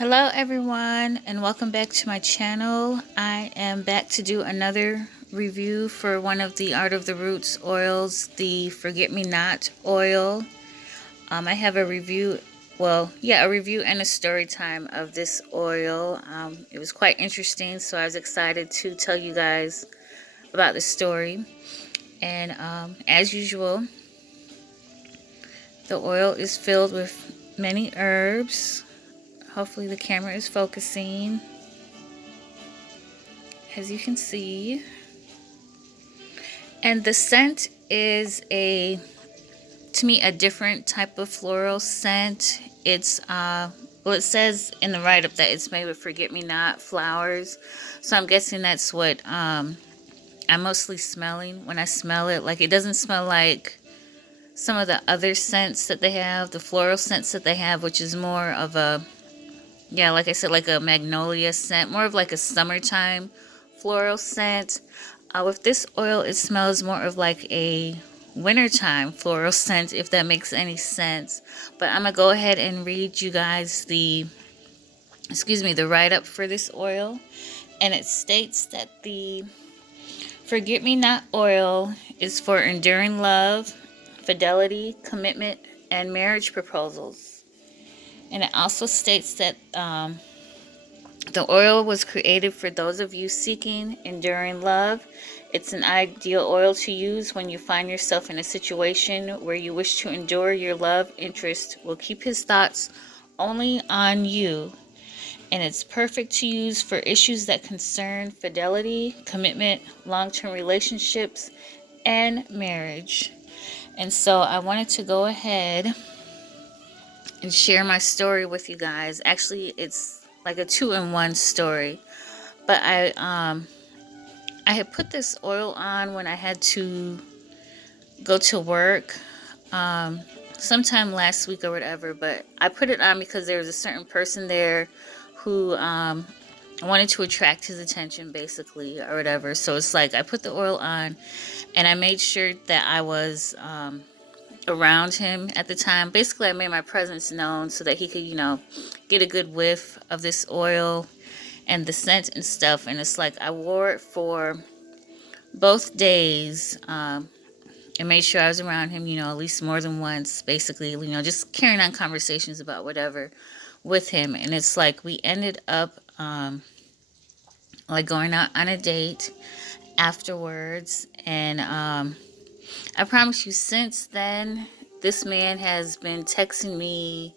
Hello everyone and welcome back to my channel. I am back to do another review for one of the Art of the Roots oils, the Forget Me Not oil. I have a review, a review and a story time of this oil. It was quite interesting, so I was excited to tell you guys about the story. And as usual, the oil is filled with many herbs. Hopefully the camera is focusing. As you can see, and the scent is to me a different type of floral scent. It's it says in the write-up that it's made with forget-me-not flowers, so I'm guessing that's what I'm mostly smelling when I smell it. Like, it doesn't smell like some of the other scents that they have, the floral scents that they have, which is more of a, yeah, like I said, like a magnolia scent, more of like a summertime floral scent. With this oil, it smells more of like a wintertime floral scent, if that makes any sense. But I'm gonna go ahead and read you guys the write-up for this oil. And it states that the Forget Me Not oil is for enduring love, fidelity, commitment, and marriage proposals. And it also states that the oil was created for those of you seeking enduring love. It's an ideal oil to use when you find yourself in a situation where you wish to endure your love interest will keep his thoughts only on you. And it's perfect to use for issues that concern fidelity, commitment, long-term relationships, and marriage. And so I wanted to go ahead and share my story with you guys. Actually, it's like a two-in-one story. But I had put this oil on when I had to go to work sometime last week or whatever. But I put it on because there was a certain person there who wanted to attract his attention, basically, or whatever. So it's like I put the oil on and I made sure that I was around him at the time. Basically, I made my presence known so that he could, get a good whiff of this oil and the scent and stuff. And it's like I wore it for both days, and made sure I was around him, at least more than once, basically, just carrying on conversations about whatever with him. And it's like we ended up like going out on a date afterwards. And I promise you, since then, this man has been texting me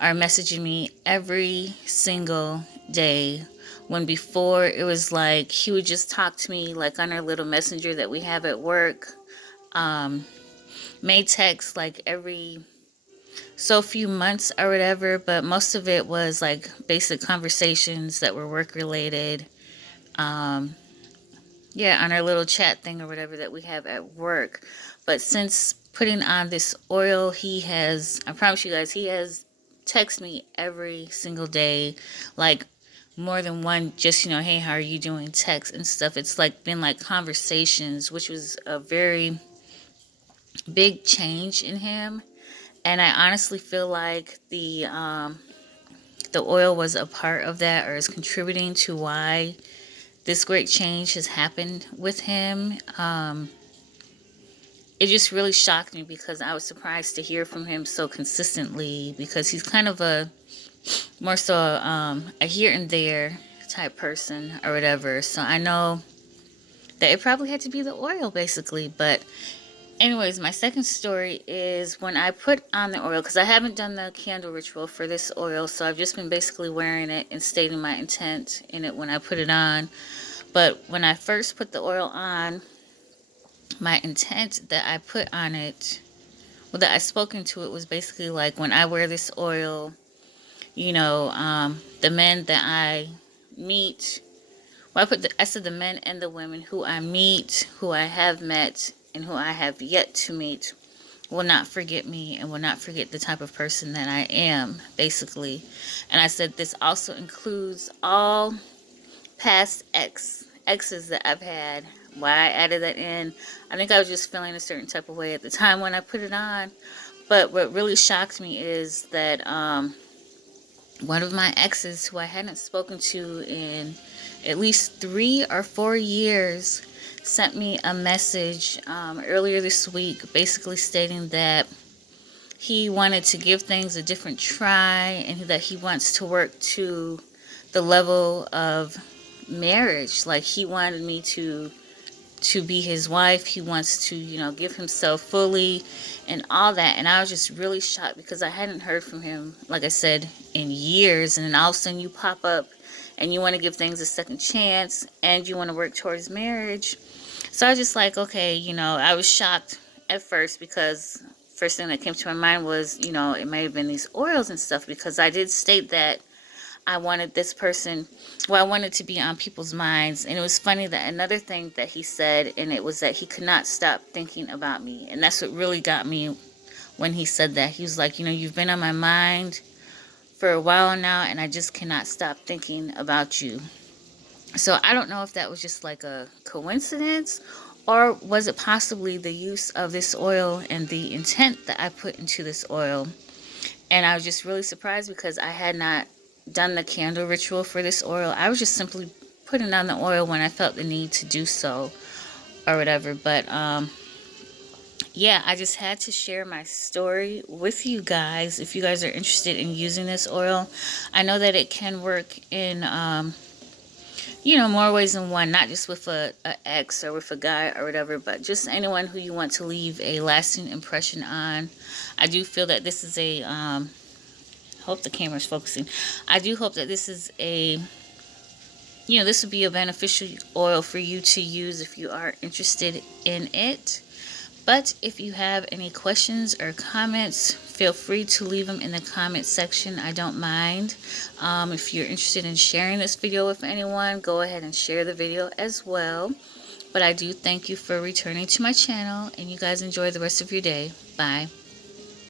or messaging me every single day, when before it was like he would just talk to me like on our little messenger that we have at work. May text like every so few months or whatever, but most of it was like basic conversations that were work related. Yeah, on our little chat thing or whatever that we have at work. But since putting on this oil, I promise you guys, he has texted me every single day, like more than one, just, hey, how are you doing, text and stuff. It's like been like conversations, which was a very big change in him. And I honestly feel like the oil was a part of that, or is contributing to why this great change has happened with him. It just really shocked me because I was surprised to hear from him so consistently, because he's kind of a more so a here and there type person or whatever. So I know that it probably had to be the oil, basically. But anyways, my second story is when I put on the oil, because I haven't done the candle ritual for this oil, so I've just been basically wearing it and stating my intent in it when I put it on. But when I first put the oil on, my intent that I put on it, that I spoke into it, was basically like, when I wear this oil, the men that I meet, I said the men and the women who I meet, who I have met, and who I have yet to meet, will not forget me and will not forget the type of person that I am, basically. And I said this also includes all past exes that I've had. Why I added that in, I think I was just feeling a certain type of way at the time when I put it on. But what really shocked me is that one of my exes who I hadn't spoken to in at least 3 or 4 years sent me a message earlier this week, basically stating that he wanted to give things a different try and that he wants to work to the level of marriage. Like, he wanted me to be his wife. He wants to, give himself fully and all that. And I was just really shocked because I hadn't heard from him, like I said, in years. And then all of a sudden you pop up and you want to give things a second chance and you want to work towards marriage. So I was just like, okay, I was shocked at first because first thing that came to my mind was, it may have been these oils and stuff, because I did state that I wanted this person, well, I wanted to be on people's minds. And it was funny that another thing that he said, and it was that he could not stop thinking about me. And that's what really got me when he said that. He was like, you've been on my mind for a while now, and I just cannot stop thinking about you. So I don't know if that was just like a coincidence, or was it possibly the use of this oil and the intent that I put into this oil. And I was just really surprised because I had not done the candle ritual for this oil. I was just simply putting on the oil when I felt the need to do so or whatever. But yeah, I just had to share my story with you guys. If you guys are interested in using this oil, I know that it can work in more ways than one, not just with a ex or with a guy or whatever, but just anyone who you want to leave a lasting impression on. I do feel that this is a hope the camera's focusing. I do hope that this is this would be a beneficial oil for you to use if you are interested in it. But if you have any questions or comments, feel free to leave them in the comment section. I don't mind. If you're interested in sharing this video with anyone, go ahead and share the video as well. But I do thank you for returning to my channel, and you guys enjoy the rest of your day. Bye.